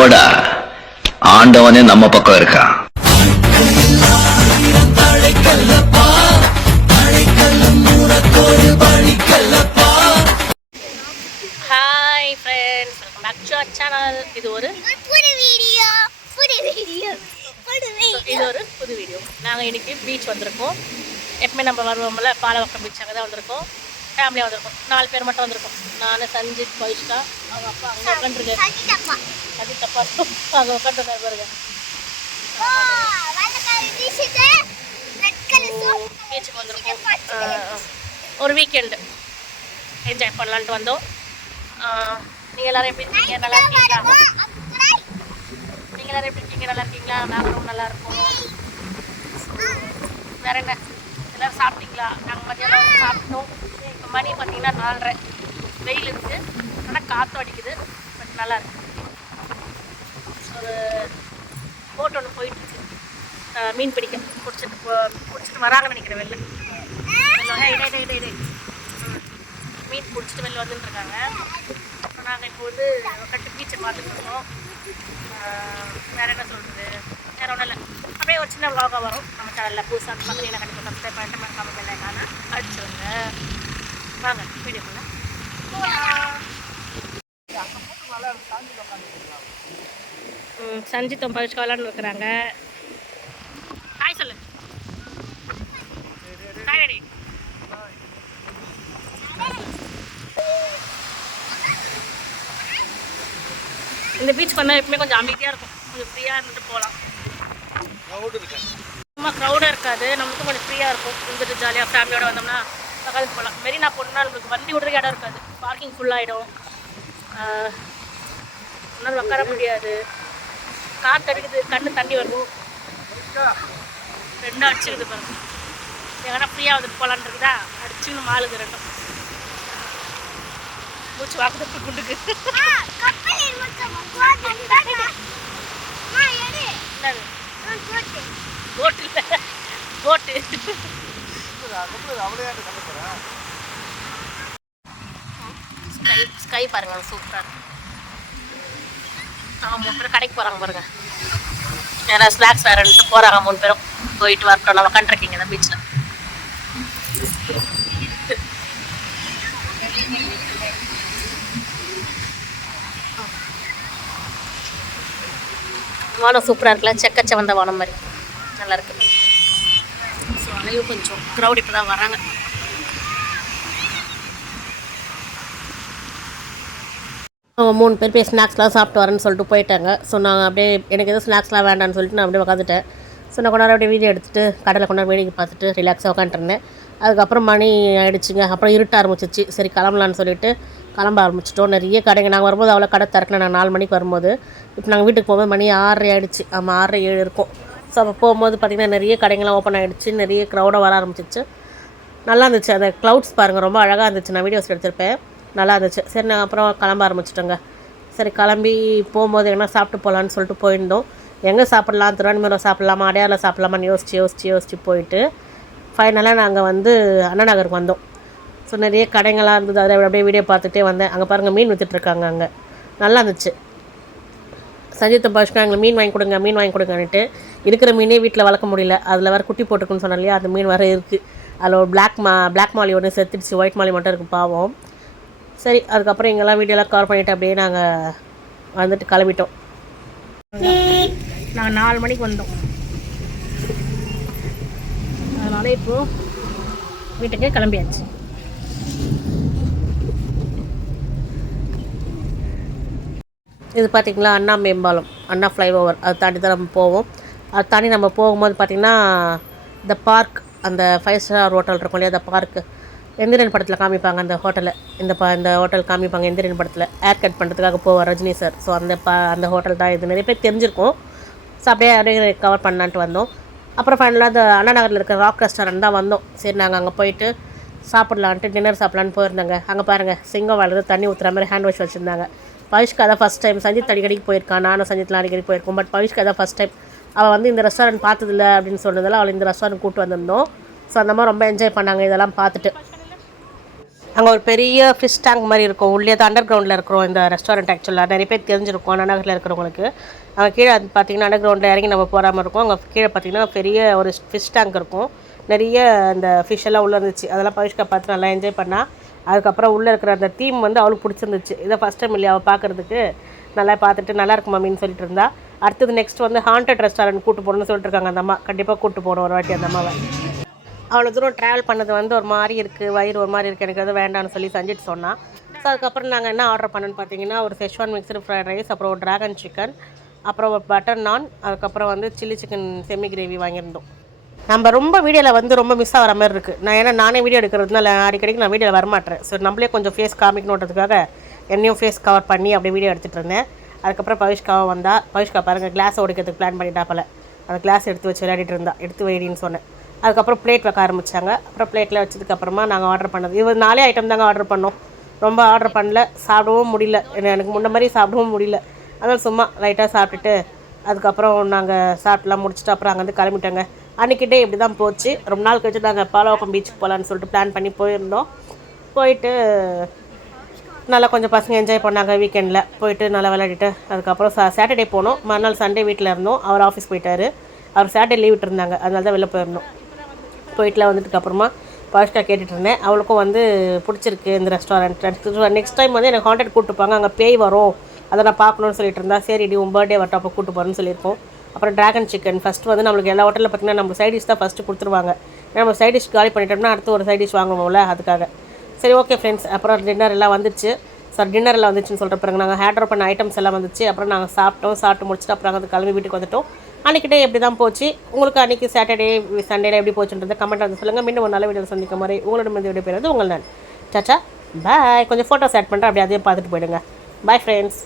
போடா, ஆண்டவனே நம்ம பக்கம் இருக்கான். Hi friends, welcome back to our channel. இது ஒரு புது வீடியோ. நாங்கள் இன்றைக்கி பீச் வந்திருக்கோம். எப்பவுமே நம்ம வருவோம்ல, பாலவக்கம் பீச், அங்கே தான் வந்திருக்கோம். ஃபேமிலியாக வந்திருக்கோம். 4 பேர் மட்டும் வந்திருக்கோம். நான், சஞ்சித், பவிஷ்கா, அவங்க அப்பா அங்கே உட்காந்துருக்காரு. சஞ்சித் அப்பா அங்கே உட்காந்துருக்காரு பாருங்க. பீச்சுக்கு வந்திருக்கோம். ஒரு வீக்கெண்டு என்ஜாய் பண்ணலான்ட்டு வந்தோம். நீங்கள் எல்லோரும் எப்படி இருக்கீங்க? நல்லா இருக்கீங்களா? நீங்கள் எல்லோரும் எப்படி இருக்கீங்க? நல்லா இருக்கீங்களா? நாங்கள் ரொம்ப நல்லா இருக்கோம். வேறு என்ன, எல்லோரும் சாப்பிட்டீங்களா? நாங்கள் மதியானம் சாப்பிட்டோம். இப்போ மணி பார்த்தீங்கன்னா 4:30. வெயில் இருக்குது, ஆனால் காற்று அடிக்குது. பட் நல்லா இருக்குது. ஒரு போட் ஒன்று போயிட்டுருக்கு, மீன் பிடிக்க. பிடிச்சிட்டு வராங்கன்னு நினைக்கிறேன். வெளில மீன் பிடிச்சிட்டு வெளில வந்துட்டுருக்காங்க. அப்புறம் நாங்கள் இப்போ வந்து கட்டு பீச்சை பார்த்துட்டு இருக்கோம். வேறு என்ன சொல்கிறது, வேறு ஒன்றும் இல்லை. அப்படியே ஒரு சின்ன விலாகாக வரும் நம்ம சேனலில். புதுசாக அந்த மாதிரி என்ன கண்டிப்பாக சப்ஸ்கிரைப் பண்ணிட்டு மறக்காம பெல் ஐகானை அடிச்சுடுங்க. வாங்க வீடியோக்குள்ள போகலாம். சஞ்சித்தும் பவிஷ்கா விளாண்டு இருக்கிறாங்க. ஹாய் சொல்லு. Hi ready. இந்த பீச் வந்தால் எப்பவுமே கொஞ்சம் அமைதியாக இருக்கும், கொஞ்சம் ஃப்ரீயாக இருந்துட்டு போகலாம். சும்மா க்ரௌடாக இருக்காது, நமக்கும் கொஞ்சம் ஃப்ரீயாக இருக்கும். இருந்துட்டு ஜாலியாக ஃபேமிலியோடு வந்தோம்னா உட்காந்து போகலாம். மெரினா போனால் நம்மளுக்கு வண்டி விடுற இடம் இருக்காது, பார்க்கிங் ஃபுல்லாகிடும். ஒன்றால் உட்கார முடியாது, காற்று அடிக்குது, கண்ணு தண்ணி வரும், ரெண்டும் அடிச்சுக்குது பாருங்க. எங்கன்னா ஃப்ரீயாக வந்துட்டு போகலான்னு இருக்குதா, அடிச்சுன்னு மாளுது ரெண்டும். மூச்சு வாக்குறதுக்கு குண்டுக்கு போட்டு ஸ்கை பாருங்க, சூப்பராக இருக்கு. அவங்க 3 பேரும் கடைக்கு போகிறாங்க பாருங்க. ஏன்னா ஸ்நாக்ஸ் வேறுன்ட்டு போகிறாங்க 3 பேரும். போயிட்டு வரட்டும், நம்ம உட்காந்துருக்கீங்க தான் பீச்சில். வானம் சூப்பராக இருக்குல்ல, செக்கச்ச வந்த வானம் மாதிரி நல்லா இருக்குது. ஸோ அலையும் கொஞ்சம் க்ரௌட் இப்போ தான் வராங்க. அவங்க 3 பேர் போய் ஸ்நாக்ஸ்லாம் சாப்பிட்டு வரேன்னு சொல்லிட்டு போயிட்டாங்க. ஸோ நான் அப்படியே எனக்கு எதுவும் ஸ்நாக்ஸ்லாம் வேண்டான்னு சொல்லிட்டு நான் அப்படியே உட்காந்துட்டேன். ஸோ நான் கொண்டாட அப்படியே வீடியோ எடுத்துகிட்டு கடலை கொண்டாட வேடிக்கை பார்த்துட்டு ரிலாக்ஸாக உட்காந்துருந்தேன். அதுக்கப்புறம் மணி ஆகிடுச்சிங்க. அப்புறம் இருட்ட ஆரம்பிச்சிச்சு. சரி கிளம்பலான்னு சொல்லிட்டு கிளம்ப ஆரம்பிச்சிட்டோம். நிறைய கடைங்க, நாங்கள் வரும்போது அவ்வளோ கடை திறக்கல. நாங்கள் 4 மணிக்கு வரும்போது. இப்போ நாங்கள் வீட்டுக்கு போகும்போது மணி 6:30 ஆகிடுச்சு. ஆமாம், 6:30 இருக்கும். ஸோ அப்போ போகும்போது பார்த்திங்கன்னா நிறைய கடைங்கள்லாம் ஓப்பன் ஆகிடுச்சு, நிறைய க்ரௌடாக வர ஆரம்பிச்சிச்சு. நல்லா இருந்துச்சு. அந்த க்ளவுட்ஸ் பாருங்கள், ரொம்ப அழகாக இருந்துச்சு. நான் வீடியோஸ் எடுத்திருப்பேன், நல்லா இருந்துச்சு. சரி நான் அப்புறம் கிளம்ப ஆரம்பிச்சிட்டோங்க. சரி கிளம்பி போகும்போது எங்கன்னா சாப்பிட்டு போகலான்னு சொல்லிட்டு போயிருந்தோம். எங்கே சாப்பிட்லாம், திருவான்மையூரில் சாப்பிட்லாமா, அடையாரில் சாப்பிட்லாமான்னு யோசிச்சு போயிட்டு ஃபைனலாக நாங்கள் வந்து அண்ணா நகருக்கு வந்தோம். ஸோ நிறைய கடைங்களாக இருந்தது, அதில் அப்படியே வீடியோ பார்த்துட்டே வந்தேன். அங்கே பாருங்கள் மீன் விற்றுட்ருக்காங்க, அங்கே நல்லா இருந்துச்சு. சஞ்சித் பவிஷ்கா எங்களுக்கு மீன் வாங்கி கொடுங்கன்னுட்டு இருக்கிற மீனே வீட்டில் வளர்க்க முடியல. அதில் வேறு குட்டி போட்டுருக்குன்னு சொன்னோம் இல்லையா, அந்த மீன் வேறு இருக்குது. அதில் ஒரு பிளாக் மாலி ஒன்று செத்துடுச்சு, ஒயிட் மாலி மட்டும் இருக்குது பாவம். சரி அதுக்கப்புறம் இங்கெல்லாம் வீடியோலாம் கவர் பண்ணிவிட்டு அப்படியே நாங்கள் வந்துட்டு கிளம்பிட்டோம். நாங்கள் 4 மணிக்கு வந்தோம். அதனால் இப்போது வீட்டுக்கே கிளம்பியாச்சு. இது பார்த்திங்களா அண்ணா மேம்பாலம், அண்ணா ஃப்ளைஓவர், அதை தாண்டி தான் நம்ம போவோம். அதை தாண்டி நம்ம போகும்போது பார்த்திங்கன்னா இந்த பார்க், அந்த 5 ஸ்டார் ஹோட்டல் இருக்கும் இல்லையா, அந்த பார்க்கு எந்திரன் படத்தில் காமிப்பாங்க. அந்த ஹோட்டலை இந்த ஹோட்டல் காமிப்பாங்க எந்திரன் படத்தில். ஹேர் கட் பண்ணுறதுக்காக போவார் ரஜினி சார். ஸோ அந்த ஹோட்டல் தான் இது. நிறைய பேர் தெரிஞ்சிருக்கும். ஸோ அப்படியே கவர் பண்ணலான்ட்டு வந்தோம். அப்புறம் ஃபைனலாக அந்த அண்ணா நகரில் இருக்கிற ராக் ரெஸ்டாரண்ட் தான் வந்தோம். சரி நாங்கள் அங்கே போயிட்டு சாப்பிட்லான்ட்டு டின்னர் சாப்பிட்லான்னு போயிருந்தாங்க. அங்கே பாருங்கள் சிங்கம் வாழ்றது தண்ணி ஊற்றுற மாதிரி ஹேண்ட் வாஷ் வச்சுருந்தாங்க. பவிஷ்கா தான் ஃபஸ்ட் டைம். சஞ்சித் அடிக்கடிக்கு போயிருக்கான், நானும் சஞ்சித்லாம் அடிக்கடி போயிருக்கோம். பட் பவிஷ்கா தான் ஃபஸ்ட் டைம். அவள் வந்து இந்த ரெஸ்டாரண்ட் பார்த்ததில்ல அப்படின்னு சொன்னதால் அவள் இந்த ரெஸ்டாரண்ட் கூப்பிட்டு வந்திருந்தோம். ஸோ அந்த மாதிரி ரொம்ப என்ஜாய் பண்ணாங்க இதெல்லாம் பார்த்துட்டு. அங்கே ஒரு பெரிய ஃபிஷ் டேங்க் மாதிரி இருக்கும். உள்ளே தான் அண்டர் கிரவுண்டில் இருக்கிறோம் இந்த ரெஸ்டாரண்ட். ஆக்சுவலாக நிறைய பேர் தெரிஞ்சிருக்கும் அண்ணா நகரில் இருக்கிறவங்களுக்கு. அங்கே கீழே பார்த்தீங்கன்னா அண்டர் கிரவுண்டில் இறங்கி நம்ம போகிற மாதிரி இருக்கும். அங்கே கீழே பார்த்தீங்கன்னா பெரிய ஒரு ஃபிஷ் டேங்க் இருக்கும். நிறைய அந்த ஃபிஷ் எல்லாம் உள்ளே இருந்துச்சு. அதெல்லாம் பவிஷ்கா பார்த்து நல்லா என்ஜாய் பண்ணா. அதுக்கப்புறம் உள்ளே இருக்கிற அந்த தீம் வந்து அவளுக்கு பிடிச்சிருந்துச்சு. இதை ஃபஸ்ட் டைம் இல்லையா அவள் பார்க்குறதுக்கு. நல்லா பார்த்துட்டு நல்லா இருக்கும் மம்மின்னு சொல்லிட்டு இருந்தா. அடுத்தது நெக்ஸ்ட் வந்து ஹாண்டட் ரெஸ்டாரண்ட் கூட்டு போகணும்னு சொல்லிட்டு இருக்காங்க அந்த அம்மா. கண்டிப்பாக கூட்டு போகணும் ஒரு வாட்டி அந்த அம்மாவை. அவ்வளோ தூரம் ட்ராவல் பண்ணது வந்து ஒரு மாதிரி இருக்குது, வயிறு ஒரு மாதிரி இருக்குது, எனக்கு எதுவும் வேண்டாம்னு சொல்லி சஞ்சிட் சொன்னான். ஸோ அதுக்கப்புறம் நாங்கள் என்ன ஆர்டர் பண்ணோன்னு பார்த்தீங்கன்னா ஒரு செஷ்வான் மிக்சடு ஃப்ரைட் ரைஸ், அப்புறம் ஒரு ட்ராகன் சிக்கன், அப்புறம் ஒரு பட்டர் நான், அதுக்கப்புறம் வந்து சில்லி சிக்கன் செமி கிரேவி வாங்கியிருந்தோம். நம்ம ரொம்ப வீடியோவில் வந்து ரொம்ப மிஸ் ஆகிற மாதிரி இருக்குது. நானே வீடியோ எடுக்கிறதுனால அடிக்கடிக்கு நான் வீடியோவில் வரமாட்டேன். ஸோ நம்மளே கொஞ்சம் ஃபேஸ் காமிக்கணுன்றதுக்காக என்னையும் ஃபேஸ் கவர் பண்ணி அப்படியே வீடியோ எடுத்துகிட்டு இருந்தேன். அதுக்கப்புறம் பவிஷ்காவும் வந்தா. பவிஷ்கா பாருங்கள் கிளாஸ் உடைக்கிறதுக்கு பிளான் பண்ணிட்டாப்பல. அந்த கிளாஸ் எடுத்து வச்சு விளையாடிட்டு இருந்தா. எடுத்து வைடின்னு சொன்னேன். அதுக்கப்புறம் பிளேட் வைக்க ஆரம்பித்தாங்க. அப்புறம் பிளேட்டில் வச்சதுக்கப்புறமா நாங்கள் ஆர்டர் பண்ணது இது 4 ஐட்டம் தாங்க ஆர்டர் பண்ணோம். ரொம்ப ஆர்டர் பண்ணல, சாப்பிடவும் முடியல. எனக்கு முன்ன மாதிரி சாப்பிடவும் முடியல. அதனால் சும்மா லைட்டாக சாப்பிட்டுட்டு அதுக்கப்புறம் நாங்கள் சாப்பிட்லாம் முடிச்சுட்டு அப்புறம் அங்கேருந்து கிளம்பிட்டோங்க. அன்றைக்கிட்டே இப்படி தான் போச்சு. ரொம்ப நாள் கழிச்சு நாங்கள் பாலவாக்கம் பீச்சுக்கு போகலான்னு சொல்லிட்டு பிளான் பண்ணி போயிருந்தோம். போயிட்டு நல்லா கொஞ்சம் பசங்க என்ஜாய் பண்ணாங்க. வீக்கெண்டில் போயிட்டு நல்லா விளையாடிட்டு அதுக்கப்புறம் சாட்டர்டே போனோம். மறுநாள் சண்டே வீட்டில் இருந்தோம். அவர் ஆஃபீஸ் போயிட்டார். அவர் சாட்டர்டே லீவ் விட்டுருந்தாங்க. அதனால தான் வெளில போயிருந்தோம். போயிட்டுலாம் வந்ததுக்கப்புறமா பவிஷ்கா கேட்டுட்டு இருந்தேன். அவளுக்கும் வந்து பிடிச்சிருக்கு இந்த ரெஸ்டாரண்ட். நெக்ஸ்ட் டைம் வந்து எனக்கு கான்டாக்ட் கூப்பிட்டுப்பாங்க. அங்கே பேய் வரும், அதை நான் பார்க்கணுன்னு சொல்லிட்டு இருந்தா. சரி டி உன் பர்த்டே வரட்டும் அப்போ கூப்பிட்டு போகிறேன்னு சொல்லியிருக்கோம். அப்புறம் ட்ராகன் சிக்கன் ஃபஸ்ட்டு வந்து நம்மளுக்கு எல்லா ஹோட்டலில் பார்த்திங்கன்னா நம்ம சைட் டிஷ் தான் ஃபஸ்ட்டு கொடுத்துருவாங்க. ஏன்னா நம்ம சைட் டிஷ் காலி பண்ணிட்டோம்னா அடுத்து ஒரு சைட் டிஷ் வாங்குவோம்ல, அதுக்காக. சரி ஓகே ஃப்ரெண்ட்ஸ். அப்புறம் டின்னர் எல்லாம் வந்துச்சு. டின்னர் எல்லாம் வந்துச்சுன்னு சொல்கிற பிறகு நாங்கள் ஆர்டர் பண்ண ஐட்டம்ஸ் எல்லாம் வந்துச்சு. அப்புறம் நாங்கள் சாப்பிட்டு முடிச்சுட்டு அப்புறம் அங்கே கிளம்பி வீட்டுக்கு வந்துட்டோம். அன்றைக்கிட்டே எப்படி தான் போச்சு உங்களுக்கு? அன்றைக்கி சாட்டர்டே சண்டேல எப்படி போச்சுன்றதை கமெண்ட் வந்து சொல்லுங்கள். மீண்டும் ஒரு நல்ல வீடியோ சந்திக்கும் மாதிரி உங்களோட வீடியோ பேர் உங்கள் நான் சாச்சா பாய். கொஞ்சம் ஃபோட்டோஸ் ஆட் பண்ணுறேன், அப்படியே அதையும் பார்த்துட்டு போயிடுங்க. Bye friends.